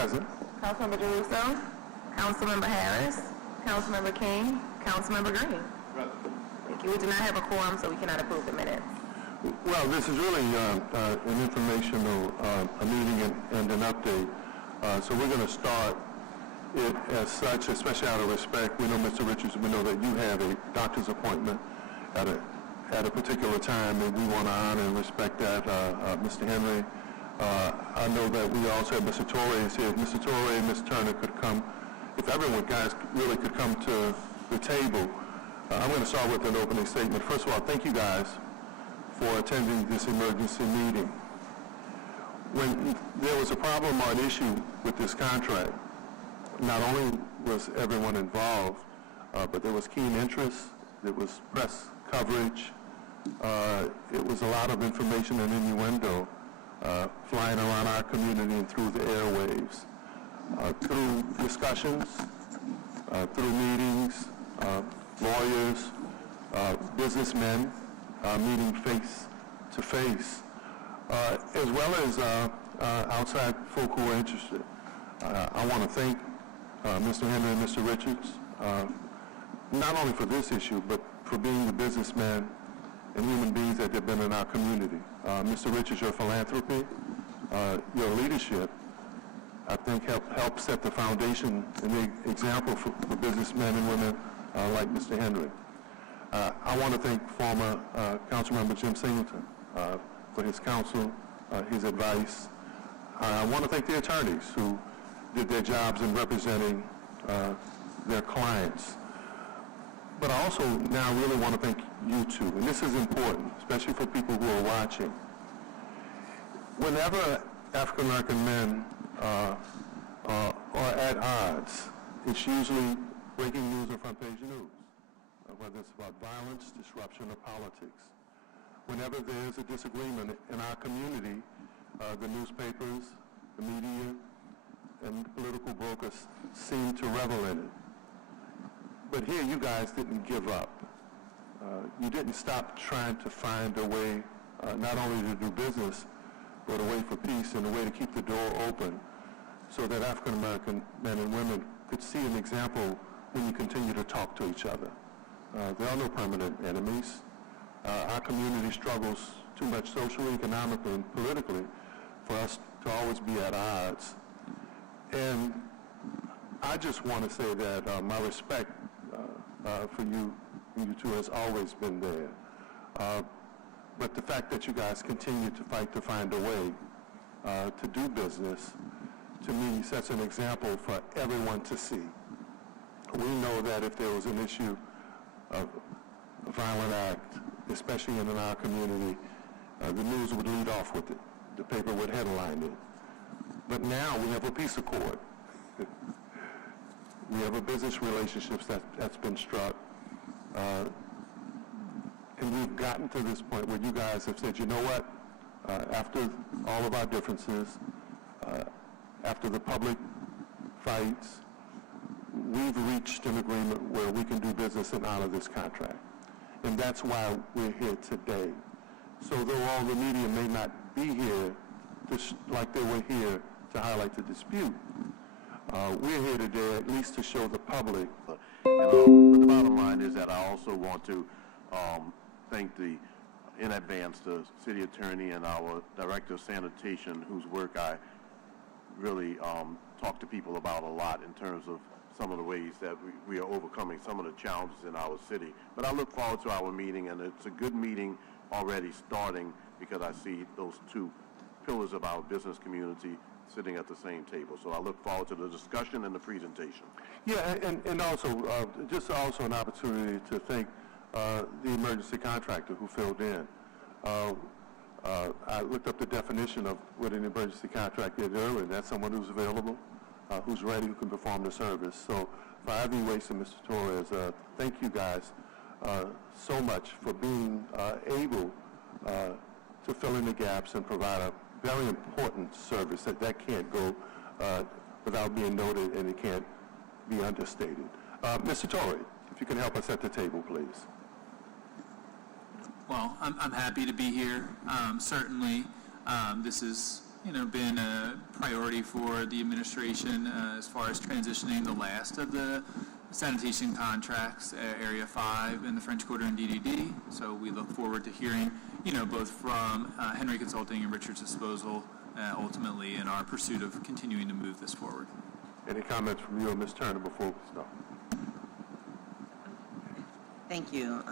Present. Councilmember DeRusso, Councilmember Harris, Councilmember King, Councilmember Green. Thank you. We do not have a quorum, so we cannot approve the minutes. Well, this is really an informational a meeting and an update. So we're going to start it as such, especially out of respect. We know, Mr. Richards, we know that you have a doctor's appointment at a particular time, and we want to honor and respect that. Mr. Henry, I know that we also have Mr. Torrey is here. If Mr. Torrey and Ms. Turner could come, if everyone, guys, really could come to the table. I'm going to start with an opening statement. First of all, thank you guys for attending this emergency meeting. When there was a problem or an issue with this contract, not only was everyone involved, but there was keen interest, there was press coverage, it was a lot of information and innuendo flying around our community and through the airwaves. Through discussions, through meetings, lawyers, businessmen meeting face to face, as well as outside folk who are interested. I want to thank Mr. Henry and Mr. Richards, not only for this issue, but for being the businessmen and human beings that they've been in our community. Mr. Richards, your philanthropy, your leadership, I think helped set the foundation and the example for businessmen and women like Mr. Henry. I want to thank former Councilmember Jim Singleton for his counsel, his advice. I want to thank the attorneys who did their jobs in representing their clients. But I also now really want to thank you two, and this is important, especially for people who are watching. Whenever African American men are at odds, it's usually breaking news or front page news, whether it's about violence, disruption, or politics. Whenever there's a disagreement in our community, the newspapers, the media, and political brokers seem to revel in it. But here you guys didn't give up. You didn't stop trying to find a way not only to do business, but a way for peace and a way to keep the door open so that African American men and women could see an example when you continue to talk to each other. There are no permanent enemies. Our community struggles too much socially, economically, and politically for us to always be at odds. And I just want to say that my respect for you two has always been there. But the fact that you guys continue to fight to find a way to do business, to me, sets an example for everyone to see. We know that if there was an issue of a violent act, especially in our community, the news would lead off with it. The paper would headline it. But now we have a peace accord. We have a business relationship that's been struck. And we've gotten to this point where you guys have said, you know what, after all of our differences, after the public fights, we've reached an agreement where we can do business and honor this contract. And that's why we're here today. So though all the media may not be here like they were here to highlight the dispute, we're here today at least to show the public. But the bottom line is that I also want to thank in advance the city attorney and our director of sanitation, whose work I really talk to people about a lot in terms of some of the ways that we are overcoming some of the challenges in our city. But I look forward to our meeting, and it's a good meeting already starting because I see those two pillars of our business community sitting at the same table. So I look forward to the discussion and the presentation. Yeah, and also, just also an opportunity to thank the emergency contractor who filled in. I looked up the definition of what an emergency contractor is earlier. That's someone who's available, who's ready, who can perform the service. So for Ivy Waste and Mr. Torres, thank you guys so much for being able to fill in the gaps and provide a very important service that can't go without being noted, and it can't be understated. Mr. Torrey, if you can help us at the table, please. Well, I'm happy to be here. Certainly, this is been a priority for the administration as far as transitioning the last of the sanitation contracts, Area 5 in the French Quarter and DDD. So we look forward to hearing, both from Henry Consulting and Richards Disposal ultimately in our pursuit of continuing to move this forward. Any comments from you or Ms. Turner before we start? Thank you,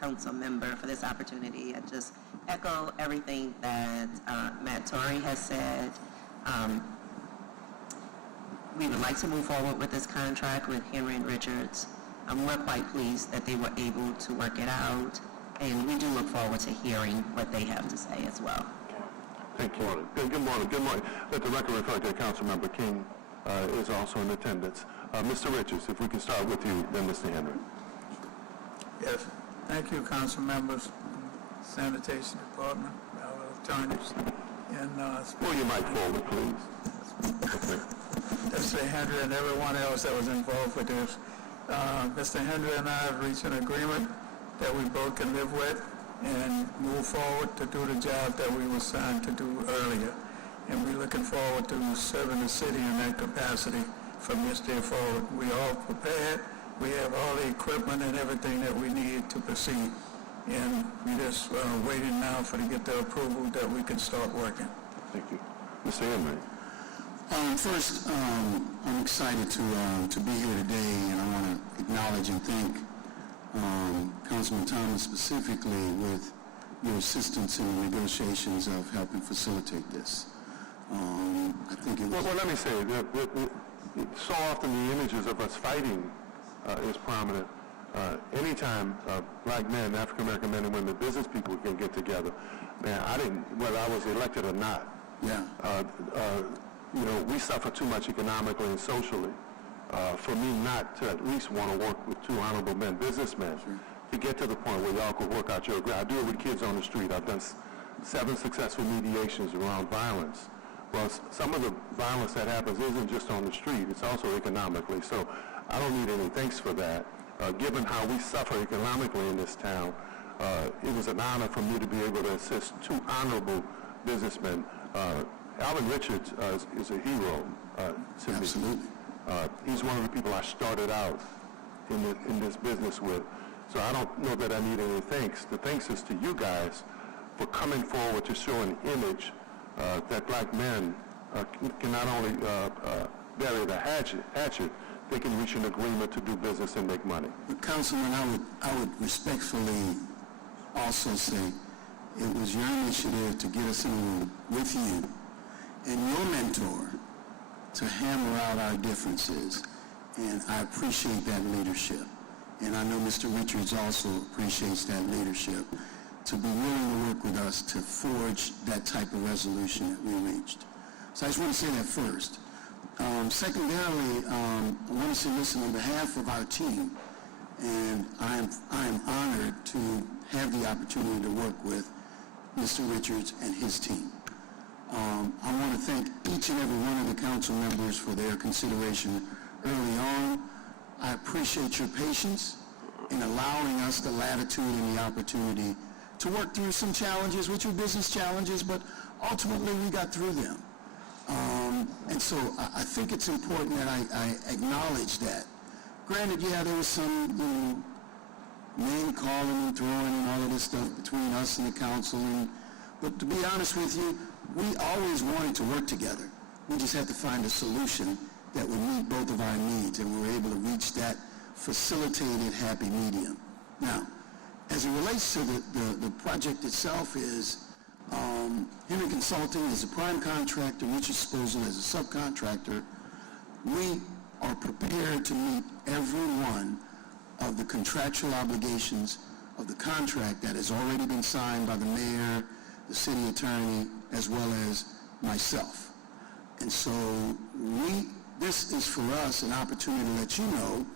Council Member, for this opportunity. I just echo everything that Matt Torrey has said. We would like to move forward with this contract with Henry and Richards. We're quite pleased that they were able to work it out, and we do look forward to hearing what they have to say as well. Thank you. Good morning. Good morning. Let the record reflect that Councilmember King is also in attendance. Mr. Richards, if we can start with you, then Mr. Henry. Yes, thank you, council members, sanitation department, our attorneys, and Pull your mic forward, please. Mr. Henry and everyone else that was involved with this. Mr. Henry and I have reached an agreement that we both can live with and move forward to do the job that we were signed to do earlier. And we're looking forward to serving the city in that capacity from this day forward. We are prepared. We have all the equipment and everything that we need to proceed. And we're just waiting now to get the approval that we can start working. Thank you. Mr. Henry. First, I'm excited to be here today, and I want to acknowledge and thank Councilman Thomas specifically with your assistance in the negotiations of helping facilitate this. I think it was... Well, let me say, so often the images of us fighting is prominent. Anytime black men, African-American men and women, business people can get together, man, whether I was elected or not, Yeah. We suffer too much economically and socially for me not to at least want to work with two honorable men, businessmen, to get to the point where y'all could work out your agreement. I do it with kids on the street. I've done 7 successful mediations around violence. Well, some of the violence that happens isn't just on the street, it's also economically. So I don't need any thanks for that. Given how we suffer economically in this town, it was an honor for me to be able to assist 2 honorable businessmen. Alvin Richards is a hero to me. Absolutely. He's one of the people I started out in this business with. So I don't know that I need any thanks. The thanks is to you guys for coming forward to show an image that black men can not only bury the hatchet, they can reach an agreement to do business and make money. But Councilman, I would respectfully also say it was your initiative to get us in a room with you and your mentor to hammer out our differences, and I appreciate that leadership. And I know Mr. Richards also appreciates that leadership, to be willing to work with us to forge that type of resolution that we reached. So I just want to say that first. Secondarily, I want to say, listen, on behalf of our team, and I am honored to have the opportunity to work with Mr. Richards and his team. I want to thank each and every one of the council members for their consideration early on. I appreciate your patience in allowing us the latitude and the opportunity to work through some challenges, which were business challenges, but ultimately we got through them. And so I think it's important that I acknowledge that. Granted, yeah, there was some name calling and throwing and all of this stuff between us and the council, but to be honest with you, we always wanted to work together. We just had to find a solution that would meet both of our needs, and we were able to reach that facilitated happy medium. Now, as it relates to the project itself is, Henry Consulting is a prime contractor, Richards Disposal is a subcontractor. We are prepared to meet every one of the contractual obligations of the contract that has already been signed by the mayor, the city attorney, as well as myself. And so this is for us an opportunity to let you know,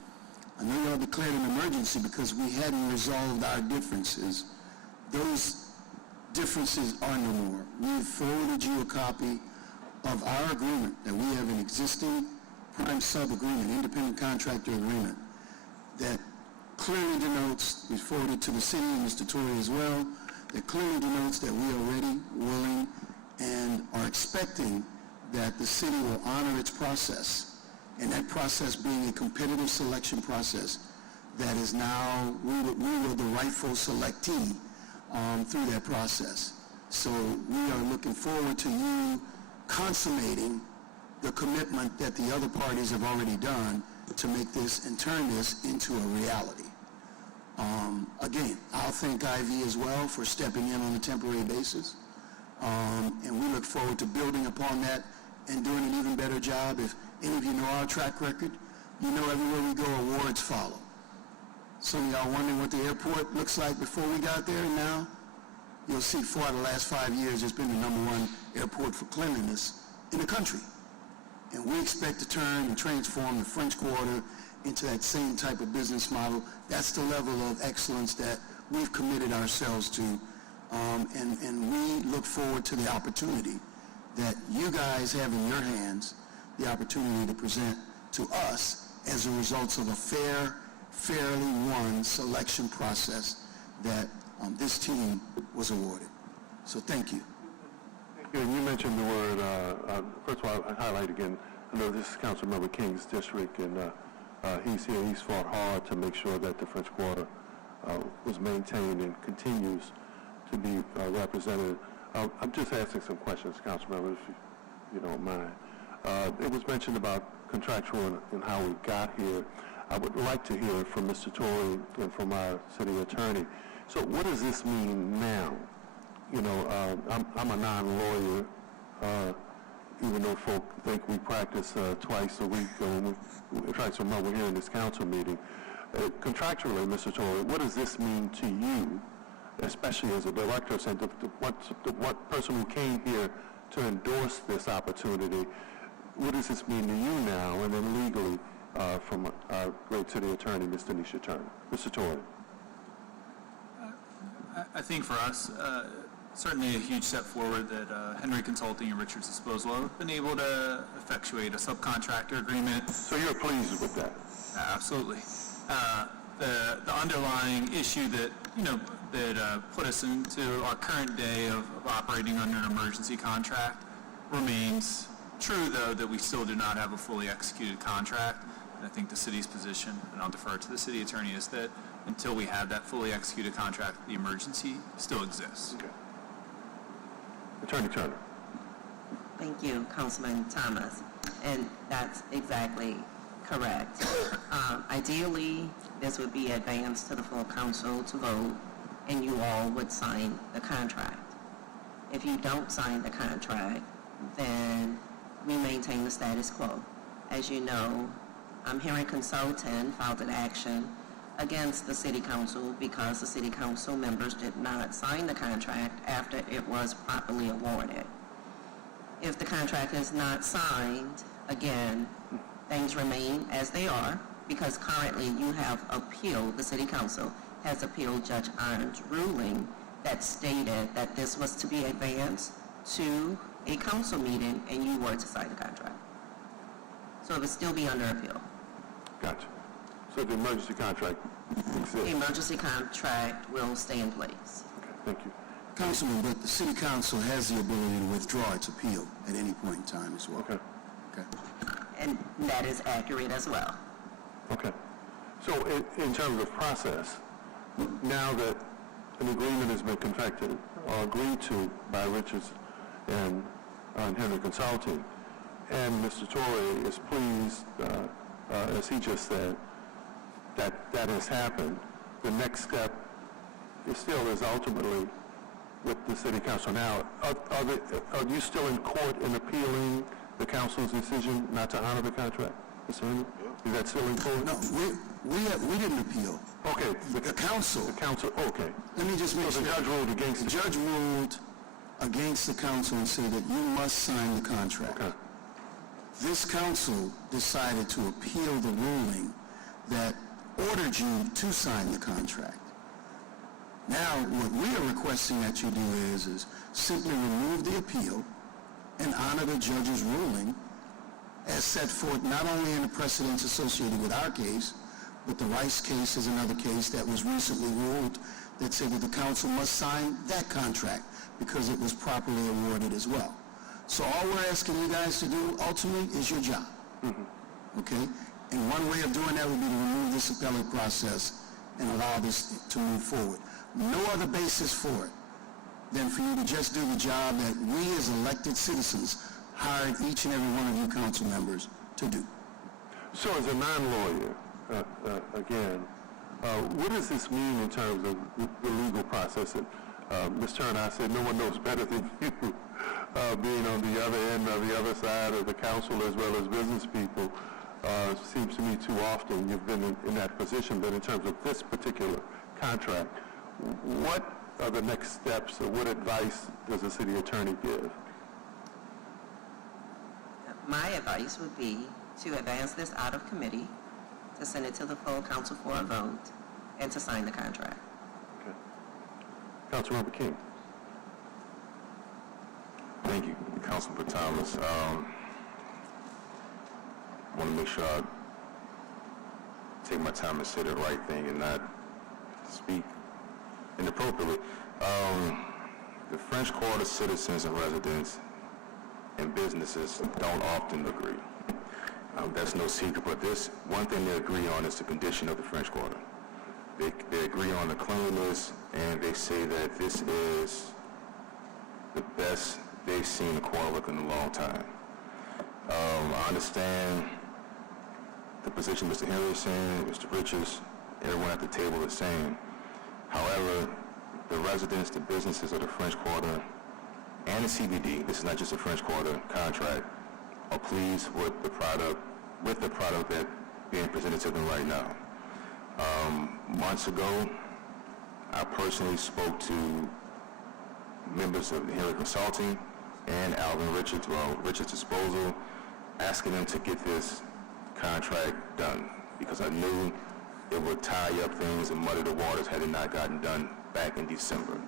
I know y'all declared an emergency because we hadn't resolved our differences. Those differences are no more. We've forwarded you a copy of our agreement, that we have an existing prime sub agreement, independent contractor agreement, that clearly denotes, we forwarded to the city and Mr. Torrey as well, that clearly denotes that we are ready, willing, and are expecting that the city will honor its process, and that process being a competitive selection process that is now, we were the rightful selectee through that process. So we are looking forward to you consummating the commitment that the other parties have already done to make this and turn this into a reality. Again, I'll thank Ivy as well for stepping in on a temporary basis. And we look forward to building upon that and doing an even better job. If any of you know our track record, you know everywhere we go, awards follow. Some of y'all wondering what the airport looks like before we got there, and now you'll see 4 out of the last 5 years it's been the #1 airport for cleanliness in the country. And we expect to turn and transform the French Quarter into that same type of business model. That's the level of excellence that we've committed ourselves to. And we look forward to the opportunity that you guys have in your hands, the opportunity to present to us as a result of a fairly won selection process that this team was awarded. So thank you. And you mentioned the word, first of all, I highlight again, I know this is Councilmember King's district, and he's here, he's fought hard to make sure that the French Quarter was maintained and continues to be represented. I'm just asking some questions, Councilmember, if you don't mind. It was mentioned about contractual and how we got here. I would like to hear from Mr. Torrey and from our city attorney. So what does this mean now? You know, I'm a non-lawyer, even though folk think we practice twice a week, twice a month we're here in this council meeting. Contractually, Mr. Torrey, what does this mean to you, especially as a director, and what person who came here to endorse this opportunity, what does this mean to you now, and then legally from our great city attorney, Ms. Denisha Turner? Mr. Torrey. I think for us, certainly a huge step forward that Henry Consulting and Richards Disposal have been able to effectuate a subcontractor agreement. So you're pleased with that? Absolutely. The underlying issue that, that put us into our current day of operating under an emergency contract remains true, though, that we still do not have a fully executed contract. And I think the city's position, and I'll defer to the city attorney, is that until we have that fully executed contract, the emergency still exists. Okay. Attorney Turner. Thank you, Councilman Thomas. And that's exactly correct. Ideally, this would be advanced to the full council to vote, and you all would sign the contract. If you don't sign the contract, then we maintain the status quo. As you know, Henry Consulting filed an action against the city council because the city council members did not sign the contract after it was properly awarded. If the contract is not signed, again, things remain as they are, because currently you have appealed, the city council has appealed Judge Iron's ruling that stated that this was to be advanced to a council meeting and you were to sign the contract. So it would still be under appeal. Gotcha. So the emergency contract exists? The emergency contract will stay in place. Okay, thank you. Councilman, but the city council has the ability to withdraw its appeal at any point in time as well. Okay. Okay. And that is accurate as well. Okay. So in terms of process, now that an agreement has been confected or agreed to by Richards and Henry Consulting, and Mr. Torrey is pleased, as he just said, that has happened, the next step is ultimately with the city council. Now, are you still in court in appealing the council's decision not to honor the contract, Mr. Henry? Is that still in court? No, we didn't appeal. Okay. The council. The council, okay. Let me just make So sure. the judge ruled against The judge ruled against the council and said that you must sign the contract. Okay. This council decided to appeal the ruling that ordered you to sign the contract. Now, what we are requesting that you do is simply remove the appeal and honor the judge's ruling as set forth not only in the precedents associated with our case, but the Rice case is another case that was recently ruled that said that the council must sign that contract because it was properly awarded as well. So all we're asking you guys to do ultimately is your job. Okay? And one way of doing that would be to remove this appellate process and allow this to move forward. No other basis for it than for you to just do the job that we as elected citizens hired each and every one of you council members to do. So as a non-lawyer, again, what does this mean in terms of the legal process? And Ms. Turner, I said no one knows better than you, being on the other end, of the other side of the council as well as business people. Seems to me too often you've been in that position, but in terms of this particular contract, what are the next steps, or what advice does the city attorney give? My advice would be to advance this out of committee, to send it to the full council for a vote, and to sign the contract. Okay. Councilmember King. Thank you, Councilman Thomas. I want to make sure I take my time and say the right thing and not speak inappropriately. The French Quarter citizens and residents and businesses don't often agree. That's no secret, but this one thing they agree on is the condition of the French Quarter. They agree on the cleanliness, and they say that this is the best they've seen the quarter look in a long time. I understand the position Mr. Henry is saying, Mr. Richards, everyone at the table is saying. However, the residents, the businesses of the French Quarter, and the CBD, this is not just a French Quarter contract, are pleased with the product that being presented to them right now. Months ago, I personally spoke to members of the Henry Consulting and Alvin Richards, Richards Disposal, asking them to get this contract done because I knew it would tie up things and muddy the waters had it not gotten done back in December.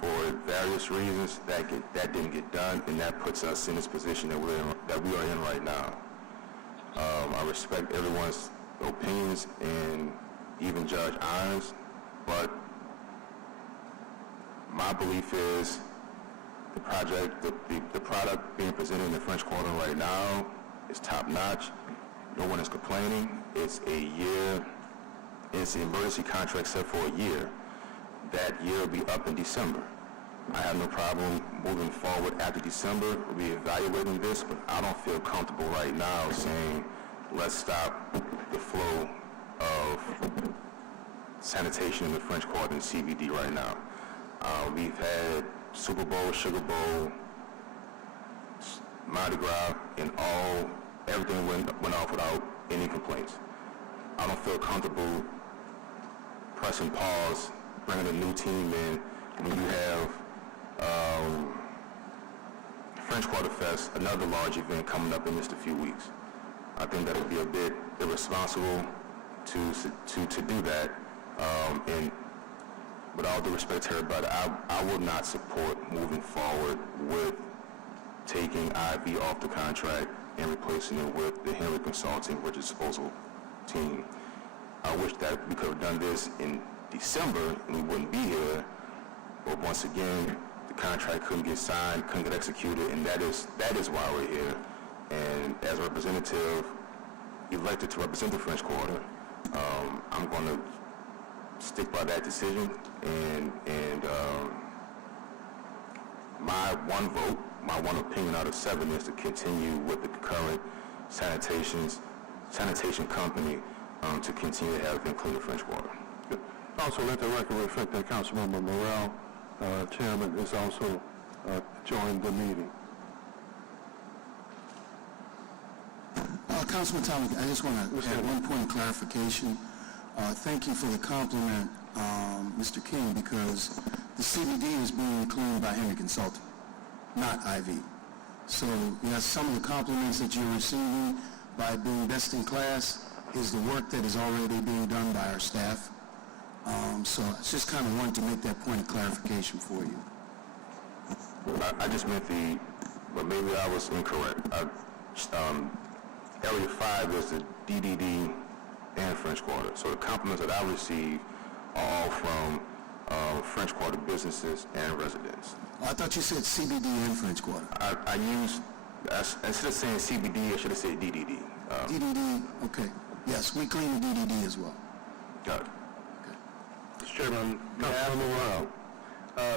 For various reasons, that didn't get done, and that puts us in this position that we are in right now. I respect everyone's opinions, and even Judge Irons, but my belief is the product being presented in the French Quarter right now is top-notch. No one is complaining. It's a year. It's an emergency contract set for a year. That year will be up in December. I have no problem moving forward after December, reevaluating this, but I don't feel comfortable right now saying, let's stop the flow of sanitation in the French Quarter and CBD right now. We've had Super Bowl, Sugar Bowl, Mardi Gras, and everything went off without any complaints. I don't feel comfortable pressing pause, bringing a new team in when you have French Quarter Fest, another large event coming up in just a few weeks. I think that would be a bit irresponsible to do that. And with all due respect to everybody, I would not support moving forward with taking IV off the contract and replacing it with the Henry Consulting Richards Disposal team. I wish that we could have done this in December and we wouldn't be here. But once again, the contract couldn't get signed, couldn't get executed, and that is why we're here. And as a representative elected to represent the French Quarter, I'm going to stick by that decision. And my one vote, my one opinion out of 7 is to continue with the current sanitation company to continue to have them clean the French Quarter. Also, let the record reflect that Councilmember Morrell, Chairman, is also joined the meeting. Councilman Thomas, I just want to add one point of clarification. Thank you for the compliment, Mr. King, because the CBD is being cleaned by Henry Consulting, not IV. So, yes, some of the compliments that you're receiving by being best in class is the work that is already being done by our staff. So I just kind of wanted to make that point of clarification for you. I just meant but maybe I was incorrect. Area 5 is the DDD and French Quarter. So the compliments that I receive are all from French Quarter businesses and residents. Oh, I thought you said CBD and French Quarter. I used, instead of saying CBD, I should have said DDD. DDD, okay. Yes, we clean the DDD as well. Got it. Mr. Chairman,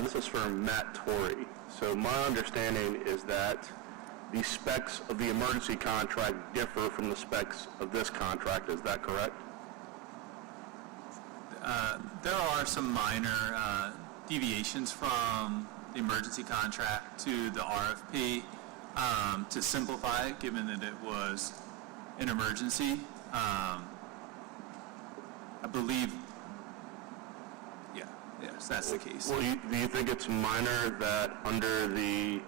this is for Matt Torrey. So my understanding is that the specs of the emergency contract differ from the specs of this contract. Is that correct? There are some minor deviations from the emergency contract to the RFP to simplify it, given that it was an emergency. I believe, yes, that's the case. Well, do you think it's minor that under the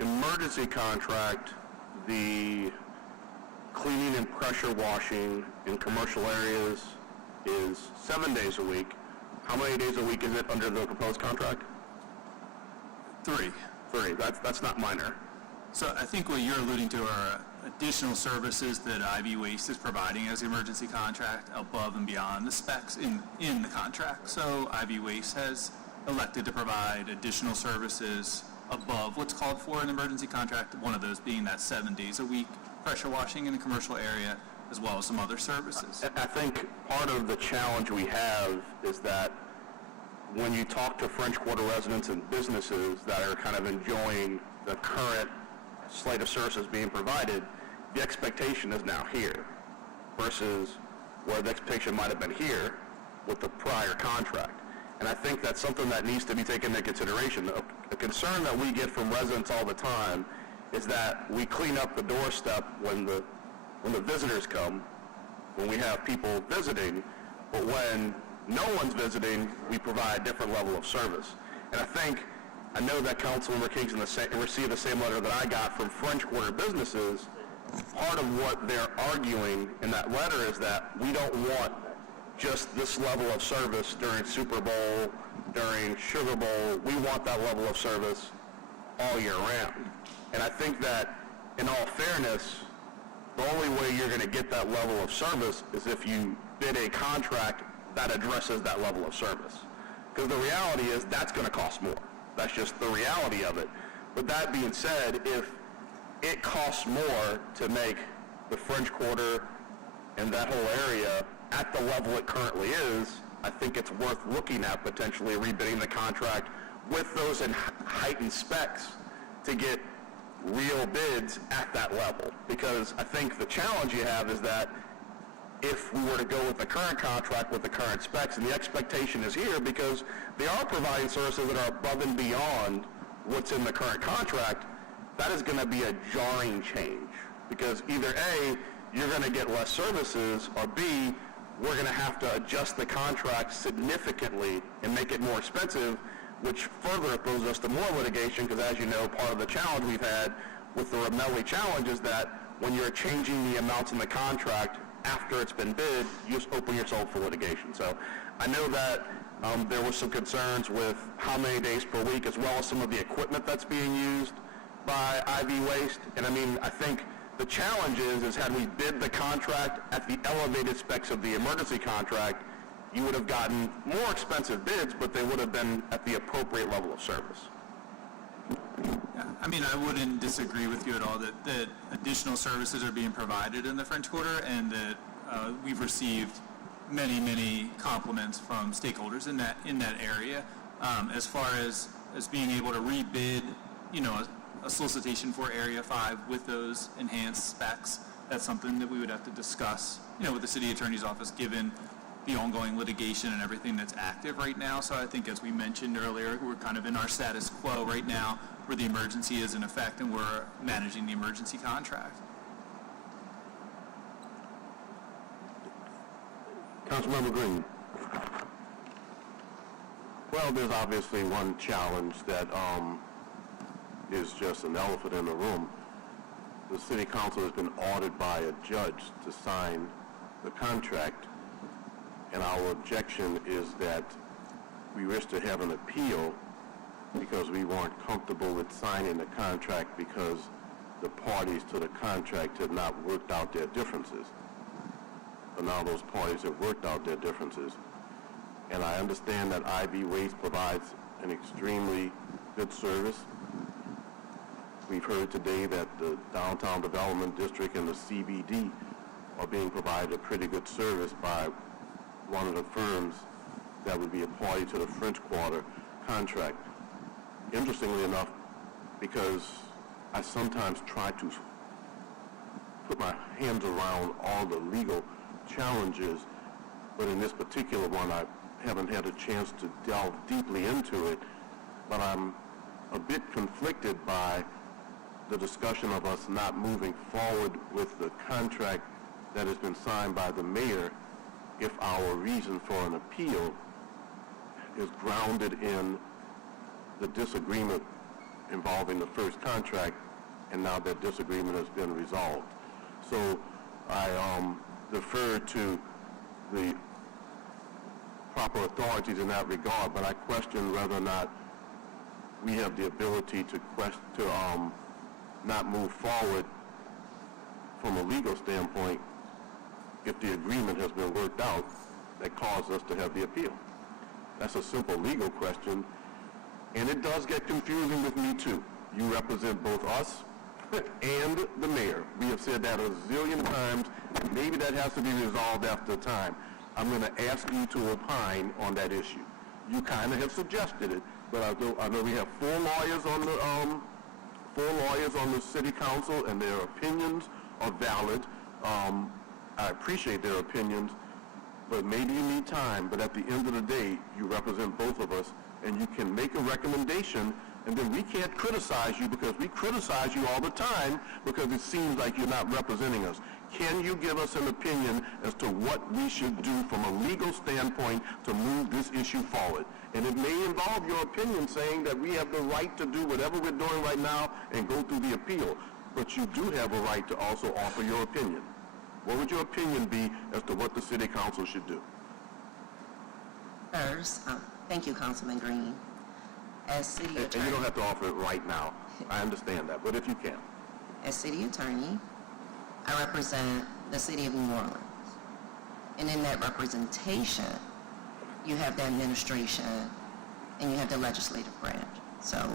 emergency contract, the cleaning and pressure washing in commercial areas is 7 days a week? How many days a week is it under the proposed contract? 3. 3. That's not minor. So I think what you're alluding to are additional services that Ivy Waste is providing as the emergency contract above and beyond the specs in the contract. So Ivy Waste has elected to provide additional services above what's called for in an emergency contract, one of those being that 7 days a week pressure washing in the commercial area, as well as some other services. I think part of the challenge we have is that when you talk to French Quarter residents and businesses that are kind of enjoying the current slate of services being provided, the expectation is now here versus where the expectation might have been here with the prior contract. And I think that's something that needs to be taken into consideration. A concern that we get from residents all the time is that we clean up the doorstep when the visitors come, when we have people visiting, but when no one's visiting, we provide a different level of service. And I know that Councilmember King's received the same letter that I got from French Quarter businesses. Part of what they're arguing in that letter is that we don't want just this level of service during Super Bowl, during Sugar Bowl. We want that level of service all year round. And I think that, in all fairness, the only way you're going to get that level of service is if you bid a contract that addresses that level of service. Because the reality is that's going to cost more. That's just the reality of it. But that being said, if it costs more to make the French Quarter and that whole area at the level it currently is, I think it's worth looking at potentially rebidding the contract with those in heightened specs to get real bids at that level. Because I think the challenge you have is that if we were to go with the current contract with the current specs, and the expectation is here because they are providing services that are above and beyond what's in the current contract, that is going to be a jarring change. Because either A, you're going to get less services, or B, we're going to have to adjust the contract significantly and make it more expensive, which further throws us to more litigation, because as you know, part of the challenge we've had with the Ramelli challenge is that when you're changing the amounts in the contract after it's been bid, you just open yourself for litigation. So I know that there were some concerns with how many days per week, as well as some of the equipment that's being used by Ivy Waste. And I mean, I think the challenge is had we bid the contract at the elevated specs of the emergency contract, you would have gotten more expensive bids, but they would have been at the appropriate level of service. Yeah, I mean, I wouldn't disagree with you at all that additional services are being provided in the French Quarter, and that we've received many compliments from stakeholders in that area. As far as being able to rebid, a solicitation for Area 5 with those enhanced specs, that's something that we would have to discuss, with the City Attorney's Office, given the ongoing litigation and everything that's active right now. So I think, as we mentioned earlier, we're kind of in our status quo right now, where the emergency is in effect and we're managing the emergency contract. Councilmember Green. Well, there's obviously one challenge that is just an elephant in the room. The City Council has been ordered by a judge to sign the contract, and our objection is that we wish to have an appeal because we weren't comfortable with signing the contract because the parties to the contract had not worked out their differences. But now those parties have worked out their differences. and I understand that IB Waste provides an extremely good service. We've heard today that the Downtown Development District and the CBD are being provided a pretty good service by one of the firms that would be a party to the French Quarter contract. Interestingly enough, because I sometimes try to put my hands around all the legal challenges, but in this particular one, I haven't had a chance to delve deeply into it, but I'm a bit conflicted by the discussion of us not moving forward with the contract that has been signed by the mayor if our reason for an appeal is grounded in the disagreement involving the first contract, and now that disagreement has been resolved. So I defer to the proper authorities in that regard, but I question whether or not we have the ability to not move forward from a legal standpoint if the agreement has been worked out that caused us to have the appeal. That's a simple legal question, and it does get confusing with me too. You represent both us and the mayor. We have said that a zillion times, and maybe that has to be resolved after time. I'm going to ask you to opine on that issue. You kind of have suggested it, but I know we have four lawyers on the city council, and their opinions are valid. I appreciate their opinions, but maybe you need time. But at the end of the day, you represent both of us, and you can make a recommendation, and then we can't criticize you because we criticize you all the time because it seems like you're not representing us. Can you give us an opinion as to what we should do from a legal standpoint to move this issue forward? And it may involve your opinion saying that we have the right to do whatever we're doing right now and go through the appeal. But you do have a right to also offer your opinion. What would your opinion be as to what the city council should do? First, thank you, Councilman Green. As city And you attorney, don't have to offer it right now. I understand that, but if you can. as city attorney, I represent the city of New Orleans. And in that representation, you have the administration and you have the legislative branch. So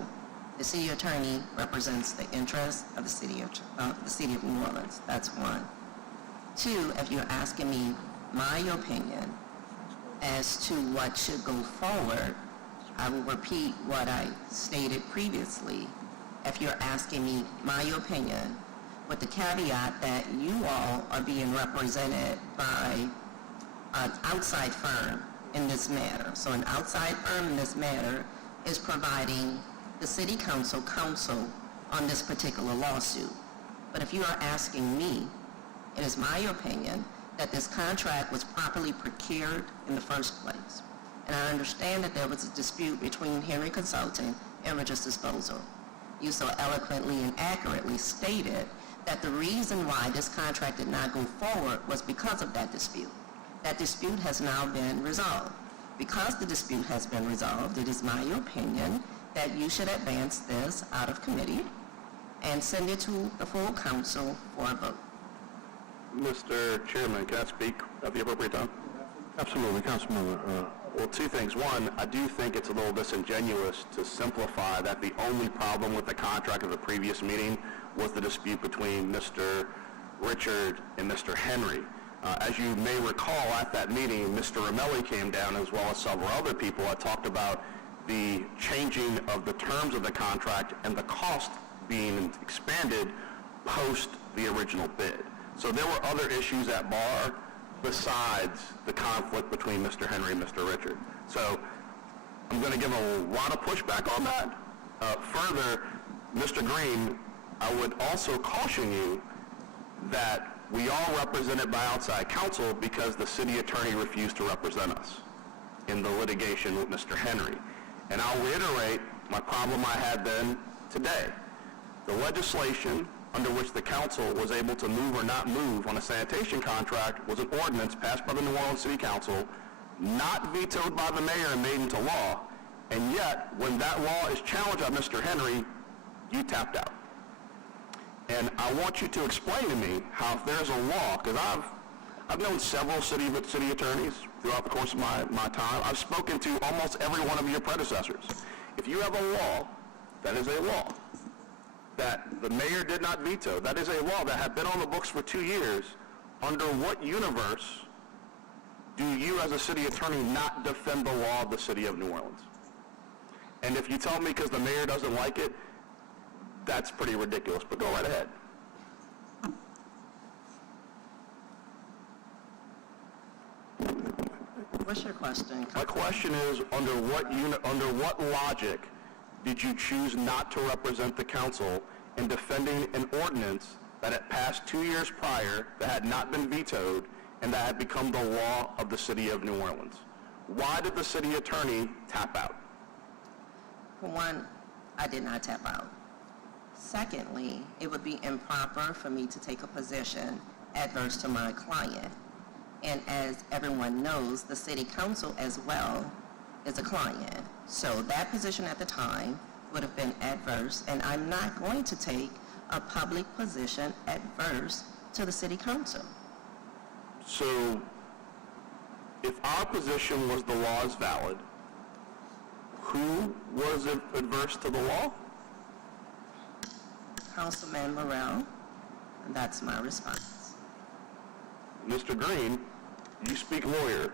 the city attorney represents the interests of the city of New Orleans. That's one. Two, if you're asking me my opinion as to what should go forward, I will repeat what I stated previously. If you're asking me my opinion, with the caveat that you all are being represented by an outside firm in this matter. So an outside firm in this matter is providing the city council counsel on this particular lawsuit. But if you are asking me, it is my opinion that this contract was properly procured in the first place. And I understand that there was a dispute between Henry Consulting and Richards Disposal. You so eloquently and accurately stated that the reason why this contract did not go forward was because of that dispute. That dispute has now been resolved. Because the dispute has been resolved, it is my opinion that you should advance this out of committee and send it to the full council for a vote. Mr. Chairman, can I speak at the appropriate time? Absolutely, Councilmember. Well, two things. One, I do think it's a little disingenuous to simplify that the only problem with the contract of the previous meeting was the dispute between Mr. Richard and Mr. Henry. As you may recall, at that meeting, Mr. Ramelli came down as well as several other people. I talked about the changing of the terms of the contract and the cost being expanded post the original bid. So there were other issues at bar besides the conflict between Mr. Henry and Mr. Richard. So I'm going to give a lot of pushback on that. Further, Mr. Green, I would also caution you that we are represented by outside counsel because the city attorney refused to represent us in the litigation with Mr. Henry. And I'll reiterate my problem I had then today. The legislation under which the council was able to move or not move on a sanitation contract was an ordinance passed by the New Orleans City Council, not vetoed by the mayor and made into law, and yet when that law is challenged by Mr. Henry, you tapped out. And I want you to explain to me how if there's a law, because I've known several city attorneys throughout the course of my time. I've spoken to almost every one of your predecessors. If you have a law, that is a law, that the mayor did not veto, that is a law that had been on the books for 2 years, under what universe do you as a city attorney not defend the law of the city of New Orleans? And if you tell me because the mayor doesn't like it, that's pretty ridiculous, but go right ahead. What's your question? My question is, under what logic did you choose not to represent the council in defending an ordinance that had passed 2 years prior, that had not been vetoed, and that had become the law of the city of New Orleans? Why did the city attorney tap out? For one, I did not tap out. Secondly, it would be improper for me to take a position adverse to my client. And as everyone knows, the city council as well is a client. So that position at the time would have been adverse, and I'm not going to take a public position adverse to the city council. So, if our position was the law is valid, who was adverse to the law? Councilman Morrell, and that's my response. Mr. Green, you speak lawyer.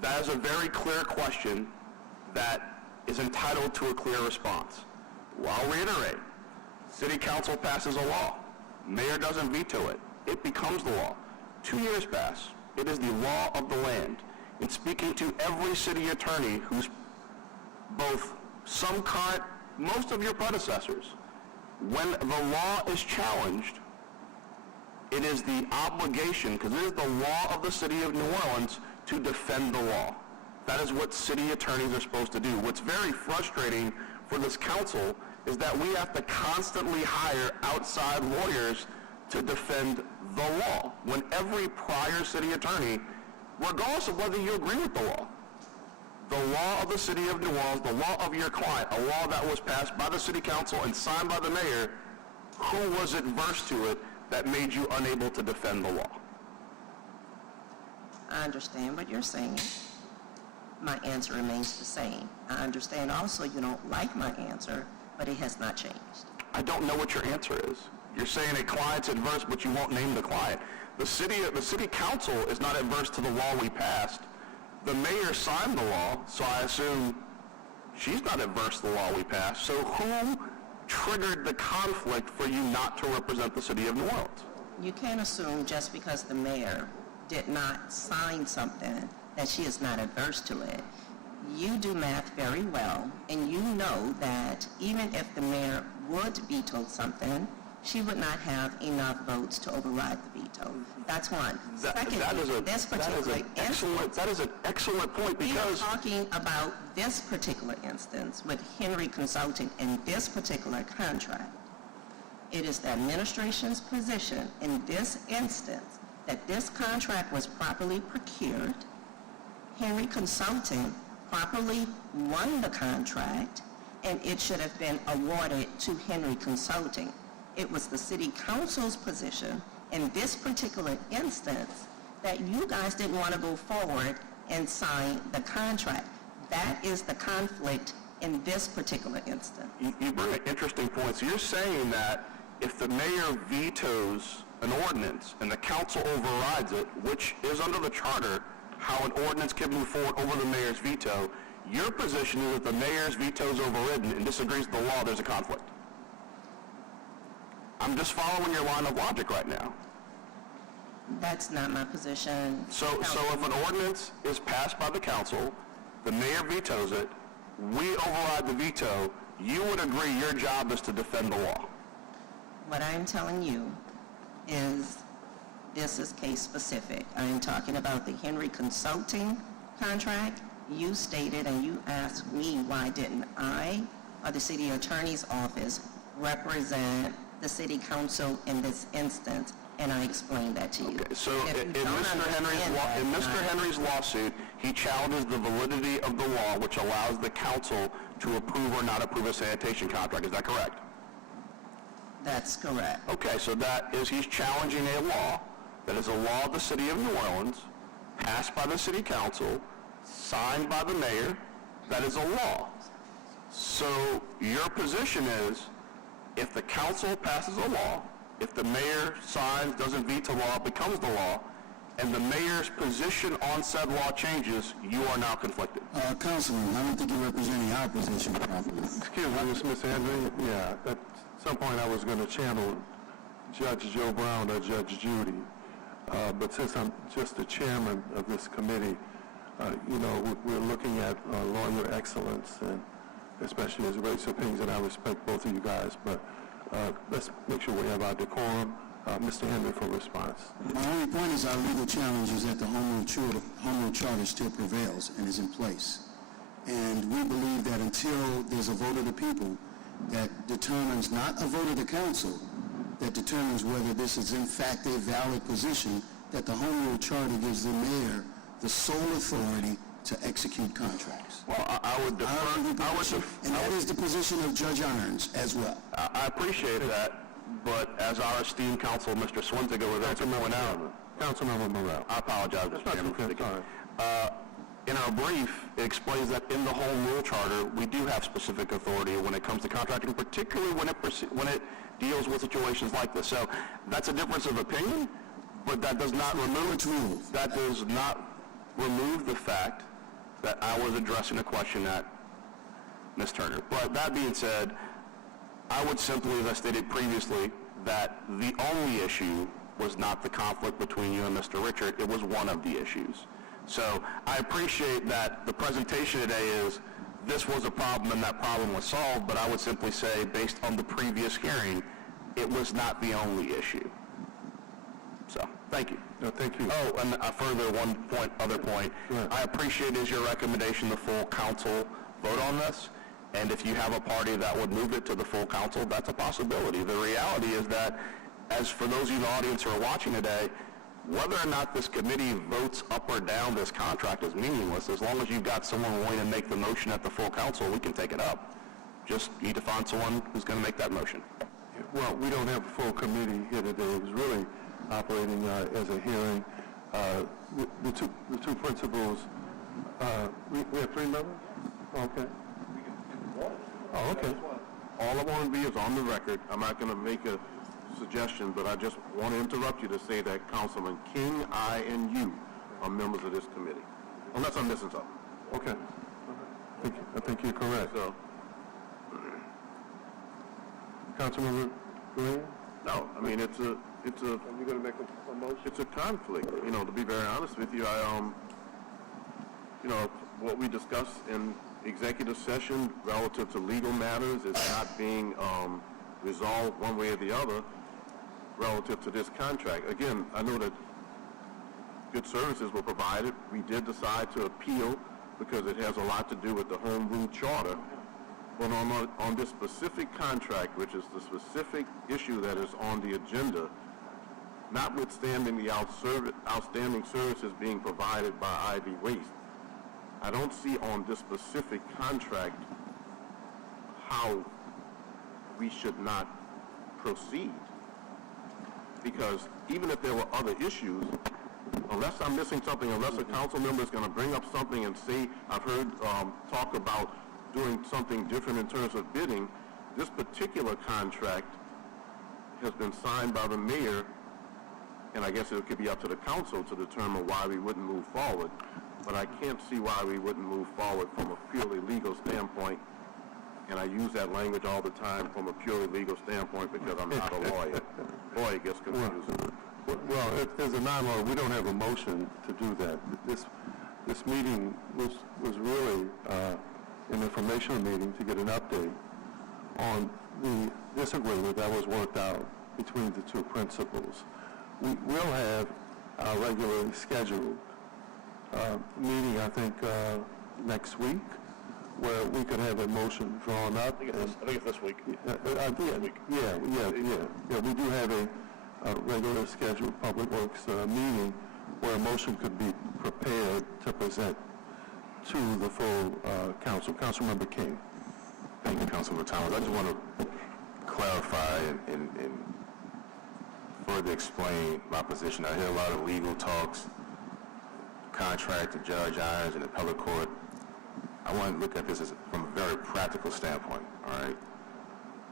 That is a very clear question that is entitled to a clear response. Well, I'll reiterate. City council passes a law. Mayor doesn't veto it. It becomes the law. 2 years pass. It is the law of the land. In speaking to every city attorney who's both some current, most of your predecessors, when the law is challenged, it is the obligation, because it is the law of the city of New Orleans, to defend the law. That is what city attorneys are supposed to do. What's very frustrating for this council is that we have to constantly hire outside lawyers to defend the law, when every prior city attorney, regardless of whether you agree with the law of the city of New Orleans, the law of your client, a law that was passed by the city council and signed by the mayor, who was adverse to it that made you unable to defend the law? I understand what you're saying. My answer remains the same. I understand also you don't like my answer, but it has not changed. I don't know what your answer is. You're saying a client's adverse, but you won't name the client. The city council is not adverse to the law we passed. The mayor signed the law, so I assume she's not adverse to the law we passed. So who triggered the conflict for you not to represent the city of New Orleans? You can't assume just because the mayor did not sign something that she is not adverse to it. You do math very well, and you know that even if the mayor would veto something, she would not have enough votes to override the veto. That's one. Secondly, this particular instance, that is an excellent point, we are because talking about this particular instance with Henry Consulting and this particular contract. It is the administration's position in this instance that this contract was properly procured, Henry Consulting properly won the contract, and it should have been awarded to Henry Consulting. It was the city council's position in this particular instance that you guys didn't want to go forward and sign the contract. That is the conflict in this particular instance. you bring an interesting point. So you're saying that if the mayor vetoes an ordinance and the council overrides it, which is under the charter, how an ordinance can move forward over the mayor's veto, your position is that the mayor's veto is overridden and disagrees with the law, there's a conflict. I'm just following your line of logic right now. That's not my position. So if an ordinance is passed by the council, the mayor vetoes it, we override the veto, you would agree your job is to defend the law. What I'm telling you is this is case specific. I am talking about the Henry Consulting contract. You stated and you asked me why didn't I or the city attorney's office represent the city council in this instance, and I explained that to you. Okay, so If you in don't understand Mr. Henry's lawsuit, he challenges the validity of the law, which allows the council to approve or not approve a sanitation contract. Is that correct? That's correct. Okay, so that is, he's challenging a law that is a law of the city of New Orleans passed by the city council, signed by the mayor, that is a law. So your position is, if the council passes a law, if the mayor signs, doesn't veto law, it becomes the law, and the mayor's position on said law changes, you are now conflicted. Councilman, I don't think you're representing our position properly. Excuse me, Mr. Henry. Yeah, at some point I was going to channel Judge Joe Brown or Judge Judy, but since I'm just the chairman of this committee, we're looking at lawyer excellence, and especially as it relates to opinions, and I respect both of you guys, but let's make sure we have our decorum. Mr. Henry for response. My only point is our legal challenge is that the Home Rule Charter still prevails and is in place. And we believe that until there's a vote of the people that determines, not a vote of the council, that determines whether this is in fact a valid position, that the Home Rule Charter gives the mayor the sole authority to execute contracts. Well, I would defer, And that is the position of Judge Irons as well. I appreciate that, but as our esteemed counsel, Mr. Swinziger, was able to point out, Councilmember Morrell. I apologize, Mr. Chairman. Sorry. In our brief, it explains that in the Home Rule Charter, we do have specific authority when it comes to contracting, particularly when it deals with situations like this. So that's a difference of opinion, but that does not remove the fact that I was addressing a question at Ms. Turner. But that being said, I would simply, as I stated previously, that the only issue was not the conflict between you and Mr. Richard. It was one of the issues. So I appreciate that the presentation today is this was a problem and that problem was solved, but I would simply say, based on the previous hearing, it was not the only issue. So, thank you. No, thank you. Oh, and other point. Right. I appreciate is your recommendation the full council vote on this. And if you have a party that would move it to the full council, that's a possibility. The reality is that, as for those of you in the audience who are watching today, whether or not this committee votes up or down this contract is meaningless. As long as you've got someone willing to make the motion at the full council, we can take it up. Just need to find someone who's going to make that motion. Well, we don't have a full committee here today. It was really operating as a hearing. The two principals, we have three members? Okay. Oh, okay. All I want to be is on the record. I'm not going to make a suggestion, but I just want to interrupt you to say that Councilman King, I, and you are members of this committee, unless I'm missing something. Okay. I think you're correct. So, Councilmember Green? no, I mean, it's a Are you going to make a motion? it's a conflict, to be very honest with you. What we discussed in executive session relative to legal matters is not being resolved one way or the other relative to this contract. Again, I know that good services were provided. We did decide to appeal because it has a lot to do with the Home Rule Charter. But on this specific contract, which is the specific issue that is on the agenda, notwithstanding the outstanding services being provided by Ivy Waste, I don't see on this specific contract how we should not proceed. Because even if there were other issues, unless I'm missing something, unless a council member is going to bring up something and say, I've heard talk about doing something different in terms of bidding, this particular contract has been signed by the mayor, and I guess it could be up to the council to determine why we wouldn't move forward. But I can't see why we wouldn't move forward from a purely legal standpoint, and I use that language all the time, from a purely legal standpoint, because I'm not a lawyer. Boy, it gets confusing. Well, as a non-lawyer, we don't have a motion to do that. This meeting was really an informational meeting to get an update on the disagreement that was worked out between the two principals. We will have our regularly scheduled meeting, I think, next week, where we could have a motion drawn up. I think it's this week. Yeah, we do have a regular scheduled Public Works meeting where a motion could be prepared to present to the full council. Councilmember King. Thank you, Councilman Thomas. I just want to clarify and further explain my position. I hear a lot of legal talks contract to Judge Irons and appellate court, I want to look at this from a very practical standpoint, all right?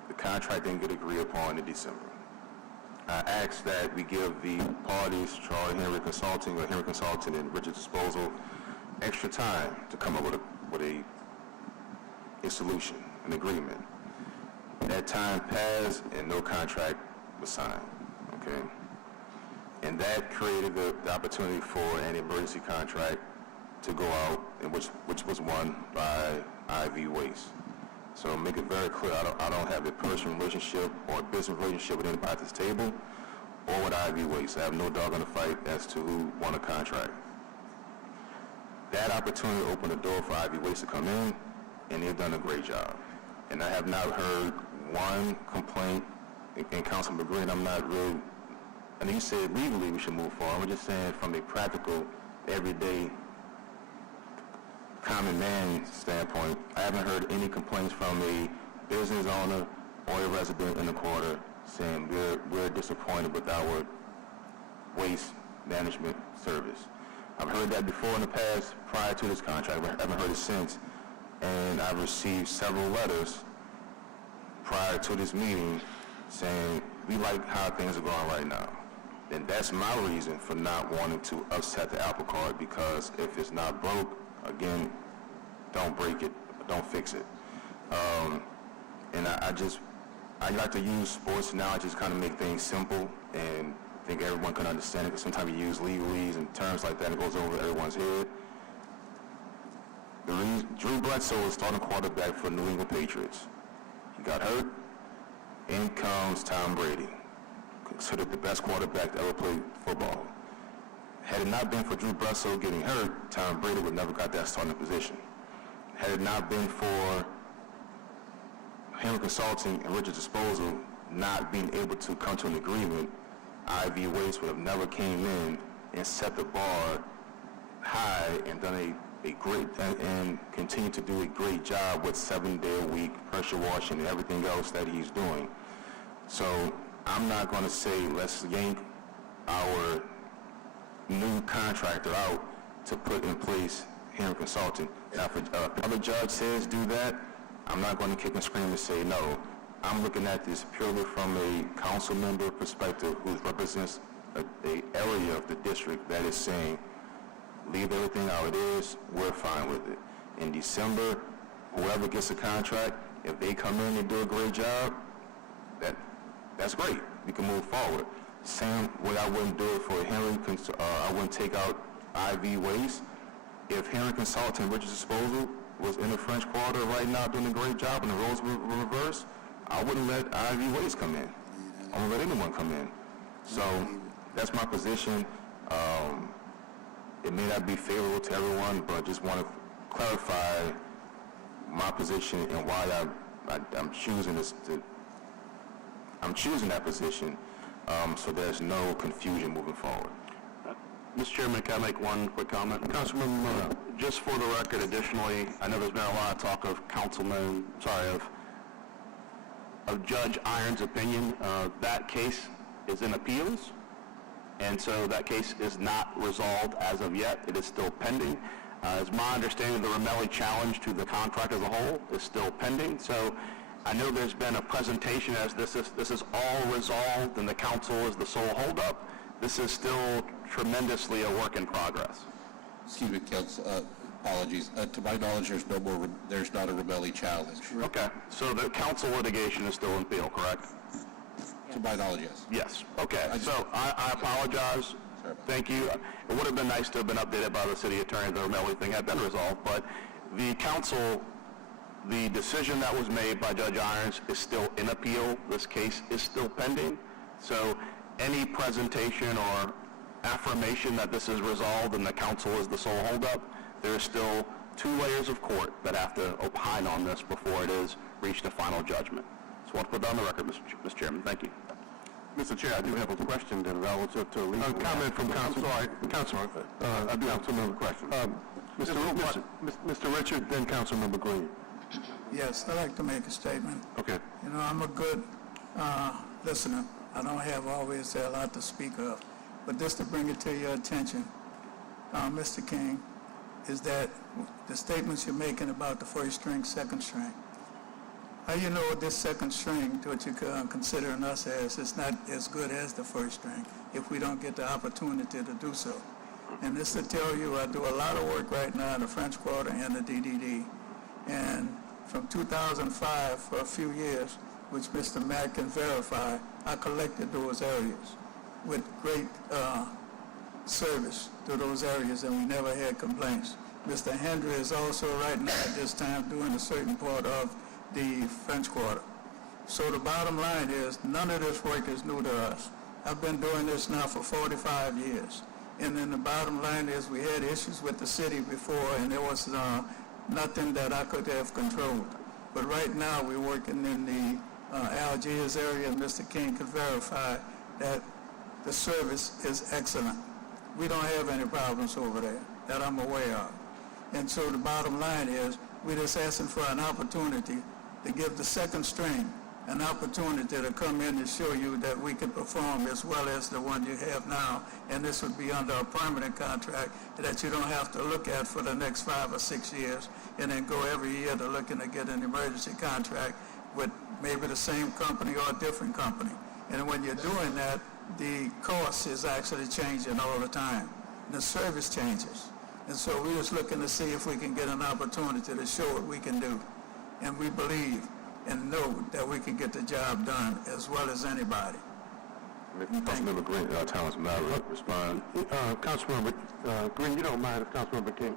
The contract didn't get agreed upon in December. I asked that we give the parties, Charlie Henry Consulting or Henry Consulting and Richard Disposal, extra time to come up with a solution, an agreement. That time passed and no contract was signed, okay? And that created the opportunity for an emergency contract to go out, and which was won by IV Waste. So make it very clear, I don't have a personal relationship or a business relationship with anybody at this table or with IV Waste. I have no dog in the fight as to who won a contract. That opportunity opened the door for IV Waste to come in, and they've done a great job. And I have not heard one complaint, and Councilman Green, I'm not really, I know you said legally we should move forward. I'm just saying from a practical, everyday, common man standpoint, I haven't heard any complaints from a business owner or a resident in the quarter saying we're disappointed with our waste management service. I've heard that before in the past, prior to this contract. I haven't heard it since. And I've received several letters prior to this meeting saying, we like how things are going right now. And that's my reason for not wanting to upset the apple cart, because if it's not broke, again, don't break it, don't fix it. And I like to use sports analogies to kind of make things simple, and I think everyone can understand it, because sometimes you use legalese and terms like that, and it goes over everyone's head. Drew Bledsoe was starting quarterback for New England Patriots. He got hurt. In comes Tom Brady, considered the best quarterback to ever play football. Had it not been for Drew Bledsoe getting hurt, Tom Brady would never got that starting position. Had it not been for Henry Consulting and Richard Disposal not being able to come to an agreement, IV Waste would have never came in and set the bar high and done a great, and continue to do a great job with 7-day-a-week pressure washing and everything else that he's doing. So I'm not going to say let's yank our new contractor out to put in place Henry Consulting. Now, if another judge says do that, I'm not going to kick and scream and say no. I'm looking at this purely from a council member perspective who represents a area of the district that is saying, leave everything how it is, we're fine with it. In December, whoever gets a contract, if they come in and do a great job, that's great. We can move forward. Same way I wouldn't do it for Henry, I wouldn't take out IV Waste. If Henry Consulting and Richard Disposal was in the French Quarter right now doing a great job and the roles were reversed, I wouldn't let IV Waste come in. I wouldn't let anyone come in. So that's my position. It may not be favorable to everyone, but just want to clarify my position and why I'm choosing this. I'm choosing that position, so there's no confusion moving forward. Mr. Chairman, can I make one quick comment? Councilman, Just for the record, additionally, I know there's been a lot of talk of of Judge Irons' opinion. That case is in appeals, and so that case is not resolved as of yet. It is still pending. As my understanding, the Romelli challenge to the contract as a whole is still pending. So I know there's been a presentation as this is all resolved and the council is the sole holdup. This is still tremendously a work in progress. Excuse me, Council, apologies. To my knowledge, there's not a Romelli challenge. Okay, so the council litigation is still in appeal, correct? To my knowledge, yes. Yes. Okay, so I apologize. Sorry about Thank you. It would have been nice to have been updated by the city attorney. The Romelli thing had been resolved, but the council, the decision that was made by Judge Irons is still in appeal. This case is still pending. So any presentation or affirmation that this is resolved and the council is the sole holdup, there is still 2 layers of court that have to opine on this before it is reached a final judgment. So I want to put that on the record, Mr. Chairman. Thank you. Mr. Chair, I do have a question then relative to legal. comment from Council. Sorry, Councilman. I do have another question. Mr. Richard, then Councilmember Green. Yes, I'd like to make a statement. Okay. You know, I'm a good listener. I don't have always a lot to speak of. But just to bring it to your attention, Mr. King, is that the statements you're making about the first string, second string, how you know this second string, what you're considering us as, is not as good as the first string if we don't get the opportunity to do so? And this to tell you, I do a lot of work right now in the French Quarter and the DDD. And from 2005, for a few years, which Mr. Matt can verify, I collected those areas with great service to those areas, and we never had complaints. Mr. Hendry is also right now at this time doing a certain part of the French Quarter. So the bottom line is, none of this work is new to us. I've been doing this now for 45 years. And then the bottom line is, we had issues with the city before, and there was nothing that I could have controlled. But right now, we're working in the Algiers area, and Mr. King could verify that the service is excellent. We don't have any problems over there that I'm aware of. And so the bottom line is, we're just asking for an opportunity to give the second string an opportunity to come in and show you that we can perform as well as the one you have now, and this would be under a permanent contract that you don't have to look at for the next 5 or 6 years, and then go every year to looking to get an emergency contract with maybe the same company or a different company. And when you're doing that, the cost is actually changing all the time. The service changes. And so we're just looking to see if we can get an opportunity to show what we can do. And we believe and know that we can get the job done as well as anybody. Councilmember Green, Thomas, may I respond? Councilmember Green, you don't mind if Councilmember King?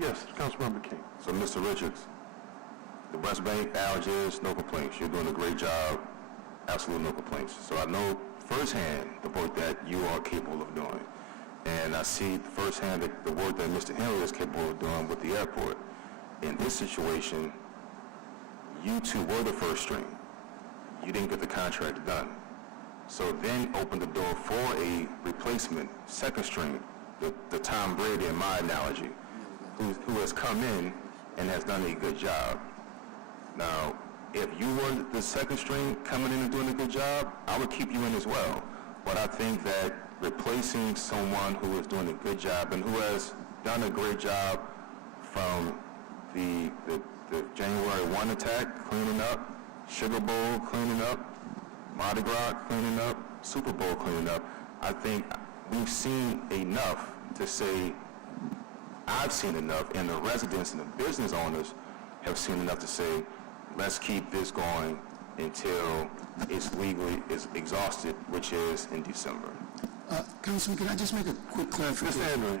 Yes, Councilmember King. So, Mr. Richards, the West Bank, Algiers, no complaints. You're doing a great job. Absolutely no complaints. So I know firsthand the work that you are capable of doing. And I see firsthand the work that Mr. Henry is capable of doing with the airport. In this situation, you two were the first string. You didn't get the contract done. So then open the door for a replacement, second string, the Tom Brady in my analogy, who has come in and has done a good job. Now, if you were the second string coming in and doing a good job, I would keep you in as well. But I think that replacing someone who is doing a good job and who has done a great job from the January 1 attack, cleaning up, Sugar Bowl cleaning up, Mardi Gras cleaning up, Super Bowl cleaning up, I think we've seen enough to say, I've seen enough, and the residents and the business owners have seen enough to say, let's keep this going until it's legally exhausted, which is in December. Councilman, can I just make a quick clarification? Mr. Henry.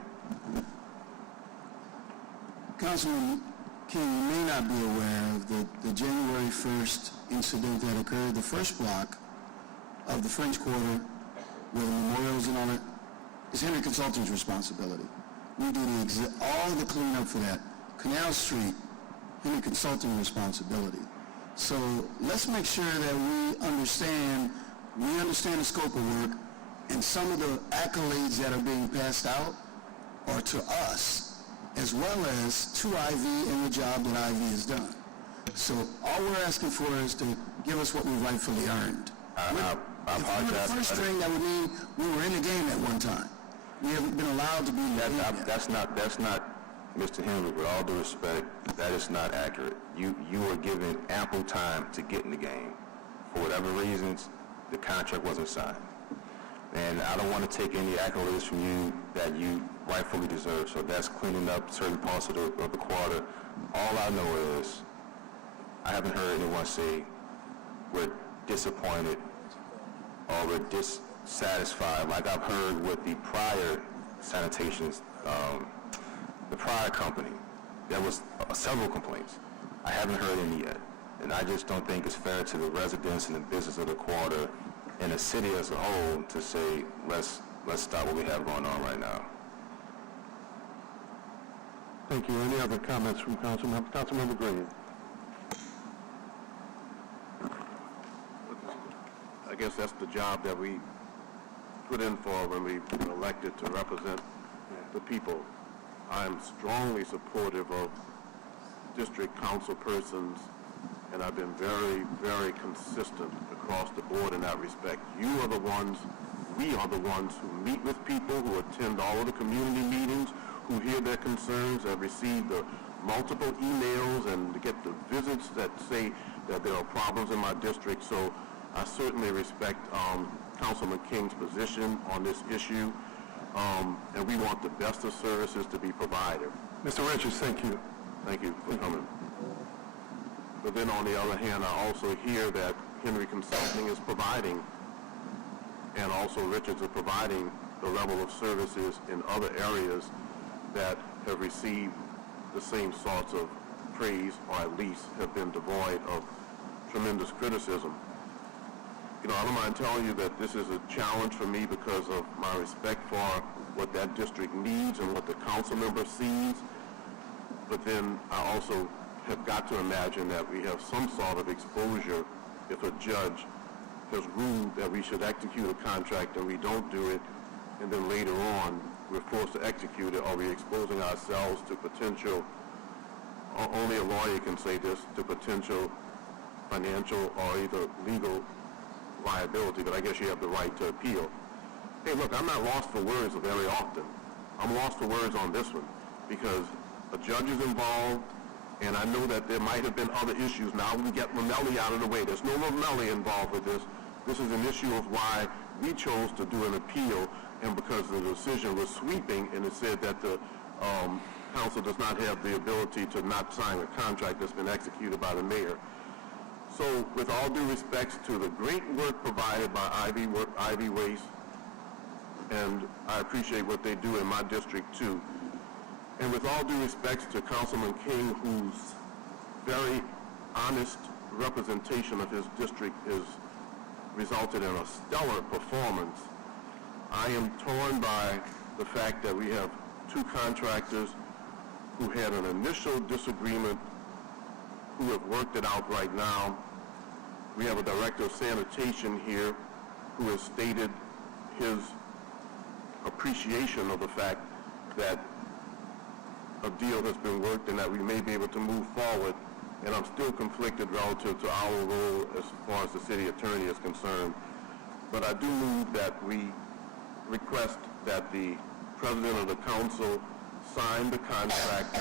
Councilman King, you may not be aware of the January 1st incident that occurred, the first block of the French Quarter, where the memorials and all that, is Henry Consulting's responsibility. We do all the cleanup for that. Canal Street, Henry Consulting responsibility. So let's make sure that we understand the scope of work, and some of the accolades that are being passed out are to us, as well as to Ivy and the job that Ivy has done. So all we're asking for is to give us what we rightfully earned. I If we were the first string, that would mean we were in the game at one time. We haven't been allowed to be in the game yet. That's not, Mr. Henry, with all due respect, that is not accurate. You were given ample time to get in the game. For whatever reasons, the contract wasn't signed. And I don't want to take any accolades from you that you rightfully deserve. So that's cleaning up certain parts of the quarter. All I know is I haven't heard anyone say we're disappointed or we're dissatisfied like I've heard with the prior sanitation, the prior company. There was several complaints. I haven't heard any yet. And I just don't think it's fair to the residents and the business of the quarter and the city as a whole to say, let's stop what we have going on right now. Thank you. Any other comments from Councilmember Green? I guess that's the job that we put in for when we were elected to represent the people. I'm strongly supportive of district council persons, and I've been very, very consistent across the board in that respect. We are the ones who meet with people, who attend all of the community meetings, who hear their concerns, have received the multiple emails and to get the visits that say that there are problems in my district. So I certainly respect Councilman King's position on this issue, and we want the best of services to be provided. Mr. Richards, thank you. Thank you for coming. But then on the other hand, I also hear that Henry Consulting is providing, and also Richards is providing the level of services in other areas that have received the same sorts of praise, or at least have been devoid of tremendous criticism. You know, I don't mind telling you that this is a challenge for me because of my respect for what that district needs and what the council member sees. But then I also have got to imagine that we have some sort of exposure if a judge has ruled that we should execute a contract and we don't do it, and then later on we're forced to execute it. Are we exposing ourselves to potential, only a lawyer can say this, to potential financial or either legal liability, but I guess you have the right to appeal. Hey, look, I'm not lost for words very often. I'm lost for words on this one because a judge is involved, and I know that there might have been other issues. Now we get Romelli out of the way. There's no Romelli involved with this. This is an issue of why we chose to do an appeal, and because the decision was sweeping, and it said that the council does not have the ability to not sign a contract that's been executed by the mayor. So with all due respects to the great work provided by Ivy Waste, and I appreciate what they do in my district too, and with all due respects to Councilman King, whose very honest representation of his district has resulted in a stellar performance, I am torn by the fact that we have two contractors who had an initial disagreement who have worked it out right now. We have a director of sanitation here who has stated his appreciation of the fact that a deal has been worked and that we may be able to move forward, and I'm still conflicted relative to our role as far as the city attorney is concerned. But I do move that we request that the president of the council sign the contract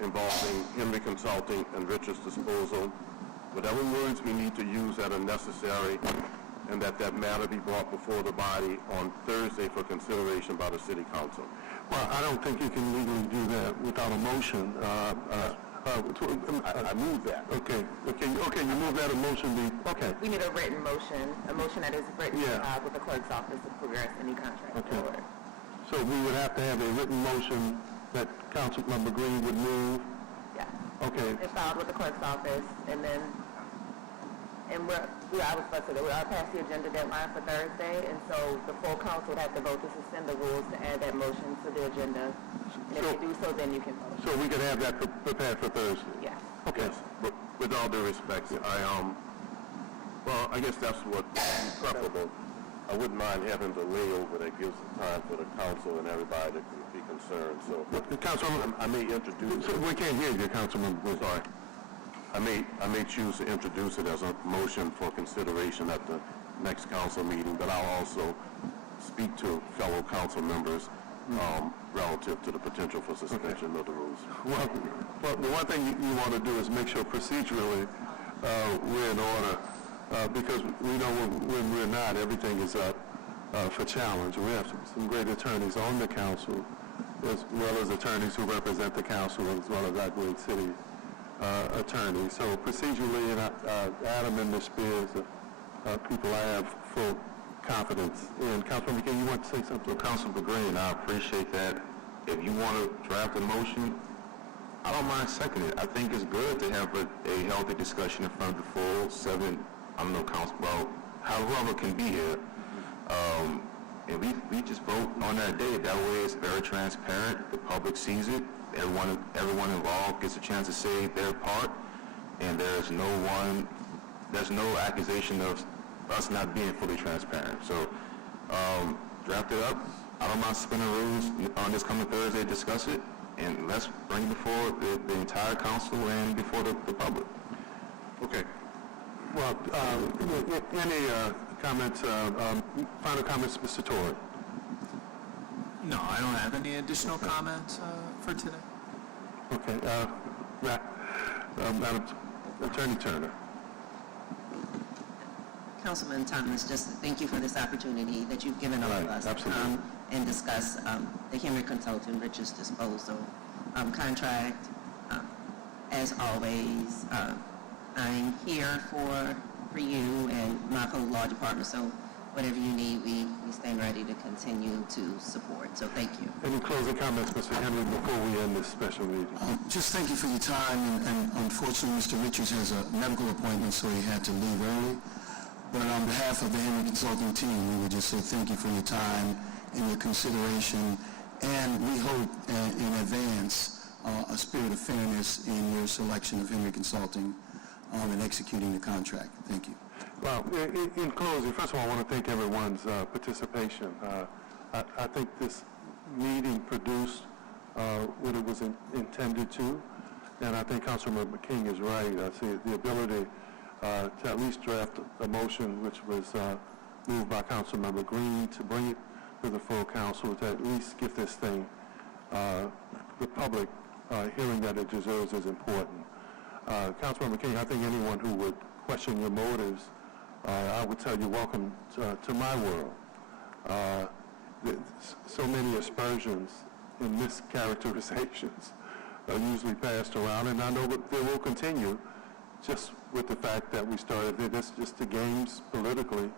involving Henry Consulting and Richards Disposal, whatever words we need to use that are necessary, and that matter be brought before the body on Thursday for consideration by the city council. Well, I don't think you can legally do that without a motion. I move that. Okay, you move that a motion be, okay. We need a written motion, a motion that is written Yeah. with the clerk's office to progress any contract Okay. forward. So we would have to have a written motion that Councilmember Green would move. Yes. Okay, It's filed with the clerk's office, and then, I was supposed to, we are past the agenda deadline for Thursday, and so the full council would have to vote to suspend the rules to add that motion to the agenda. And if you do so, then you can vote. so we can have that prepared for Thursday. Yes. Okay. Yes, but with all due respect, I guess that's what would be preferable. I wouldn't mind having the layover that gives the time for the council and everybody to be concerned, so. Councilman, I may introduce it. we can't hear you, Councilman. Sorry. I may choose to introduce it as a motion for consideration at the next council meeting, but I'll also speak to fellow council members relative to the potential for suspension of the rules. Well, the one thing you want to do is make sure procedurally we're in order, because we know when we're not, everything is up for challenge. We have some great attorneys on the council, as well as attorneys who represent the council, as well as our great city attorney. So procedurally, and Adam and Ms. Spears, people I have full confidence in. Councilman McKay, you want to say something? Councilman Green, I appreciate that. If you want to draft a motion, I don't mind seconding it. I think it's good to have a healthy discussion in front of the full seven, council, well, however can be here. And we just vote on that day. That way it's very transparent. The public sees it. Everyone involved gets a chance to say their part. And there's no accusation of us not being fully transparent. So draft it up. I don't mind suspending rules on this coming Thursday, discuss it, and let's bring it before the entire council and before the public. Okay. Well, any comments, final comments, Mr. Torrey? No, I don't have any additional comments for today. Okay, Madam Attorney Turner. Councilman Thomas, just thank you for this opportunity that you've given all of Right, us to absolutely. come and discuss the Henry Consulting Richards disposal contract. As always, I'm here for you and my whole law department, so whatever you need, we stand ready to continue to support. So thank you. Any closing comments, Mr. Henry, before we end this special meeting? Just thank you for your time, and unfortunately, Mr. Richards has a medical appointment, so he had to leave early. But on behalf of the Henry Consulting team, we would just say thank you for your time and your consideration, and we hope in advance a spirit of fairness in your selection of Henry Consulting and executing the contract. Thank you. Well, in closing, first of all, I want to thank everyone's participation. I think this meeting produced what it was intended to, and I think Councilmember King is right. I see the ability to at least draft a motion which was moved by Councilmember Green to bring it to the full council to at least give this thing the public hearing that it deserves is important. Councilmember King, I think anyone who would question your motives, I would tell you, welcome to my world. So many aspersions and mischaracterizations are usually passed around, and I know that they will continue just with the fact that we started. That's just the games politically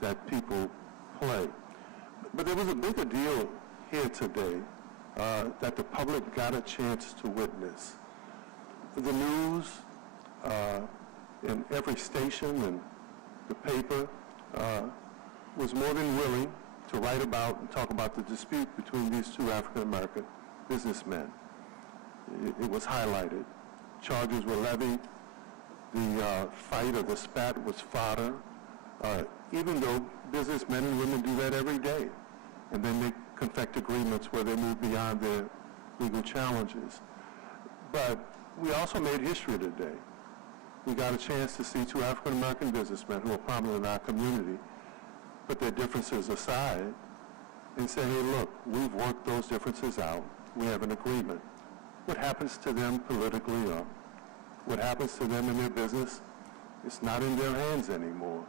that people play. But there was a bigger deal here today that the public got a chance to witness. The news in every station and the paper was more than willing to write about and talk about the dispute between these two African-American businessmen. It was highlighted. Charges were levied. The fight or the spat was fodder, even though businessmen and women do that every day. And then they confect agreements where they move beyond their legal challenges. But we also made history today. We got a chance to see two African-American businessmen who are prominent in our community put their differences aside and say, hey, look, we've worked those differences out. We have an agreement. What happens to them politically or what happens to them in their business, it's not in their hands anymore.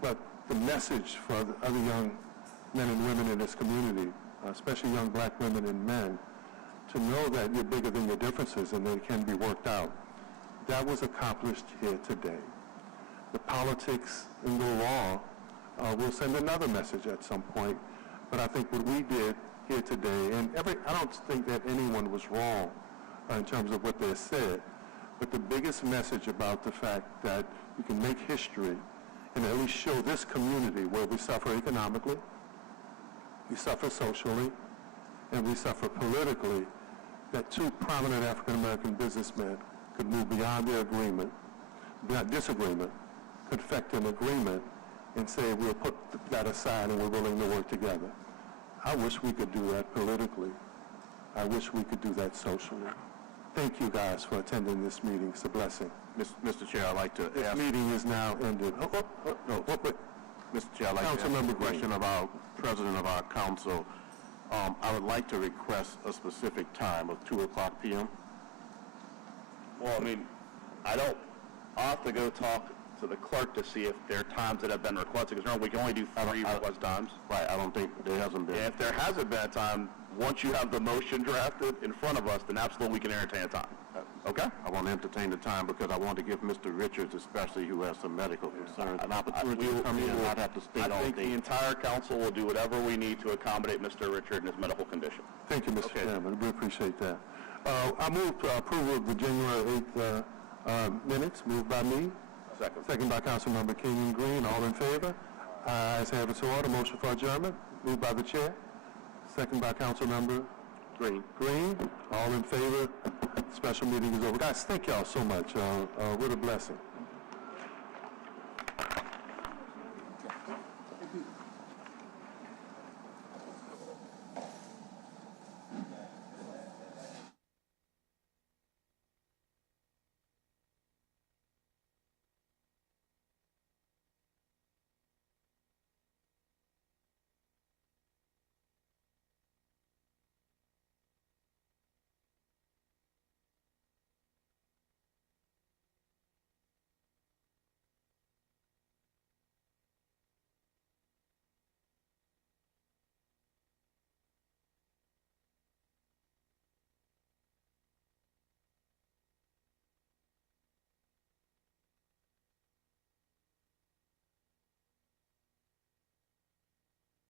But the message for the other young men and women in this community, especially young black women and men, to know that you're bigger than your differences and they can be worked out, that was accomplished here today. The politics and the law will send another message at some point, but I think what we did here today, and I don't think that anyone was wrong in terms of what they said, but the biggest message about the fact that you can make history and at least show this community where we suffer economically, we suffer socially, and we suffer politically, that two prominent African-American businessmen could move beyond their agreement, not disagreement, confect an agreement, and say we'll put that aside and we're willing to work together. I wish we could do that politically. I wish we could do that socially. Thank you guys for attending this meeting. It's a blessing. Mr. Chair, I'd like to This ask... meeting is now ended. Mr. Chair, I'd like to ask a Councilmember question of our president of our council. I would like to request a specific time of 2 o'clock p.m. Well, I mean, I'll have to go talk to the clerk to see if there are times that have been requested, because we can only do 3 request times. Right, I don't think there hasn't been. And if there hasn't been a time, once you have the motion drafted in front of us, then absolutely we can entertain a time. Okay? I want to entertain the time because I want to give Mr. Richards, especially who has some medical concerns, an opportunity to come in and not have to stay all I think the day. entire council will do whatever we need to accommodate Mr. Richard and his medical condition. Thank you, Mr. Okay. Chairman. We appreciate that. I move approval of the January 8th minutes, moved by me. Second. Second by Councilmember King and Green. All in favor? Ayes have it, so ordered. Motion for adjournment, moved by the chair. Second by Councilmember Green. Green. All in favor? Special meeting is over. Guys, thank y'all so much. What a blessing.